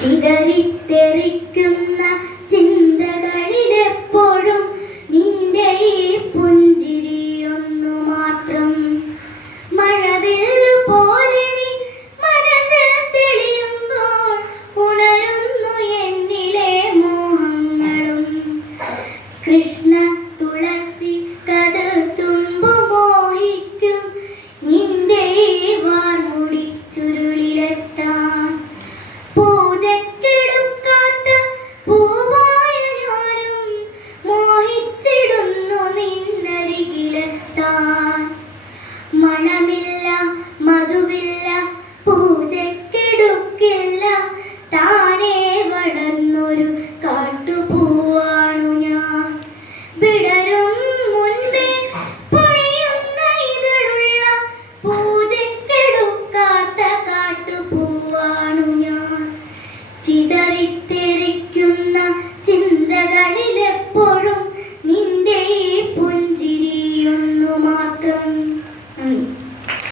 ചിതറിത്തെറിക്കുന്ന ചിന്തകളിലെപ്പോഴും നിന്റെ ഈ പുഞ്ചിരിയൊന്നു മാത്രം. മഴവില്ലു പോലെ നീ മനസ്സിൽ തെളിയുമ്പോൾ ഉണരുന്നു എന്നിലെ മോഹങ്ങളും. കൃഷ്ണ തുളസി കതിർത്തുമ്പു മോഹിക്കും നിന്റെ ഈ വാർമുടി ചുരുളിലെത്താൻ. പൂജക്കെടുക്കാത്ത പൂവായ ഞാനും മോഹിച്ചിടുന്നു നിന്നരികിലെത്താൻ. മണമില്ല മധുവില്ല പൂജക്കെടുക്കില്ല താനേ വളർന്നൊരു കാട്ടുപൂവാണു ഞാൻ. വിടരും മുൻപേ പൊഴിയുന്ന ഇതളുള്ള പൂജക്കെടുക്കാത്ത കാട്ടുപൂവാണു ഞാൻ. ചിതറിത്തെറിക്കുന്ന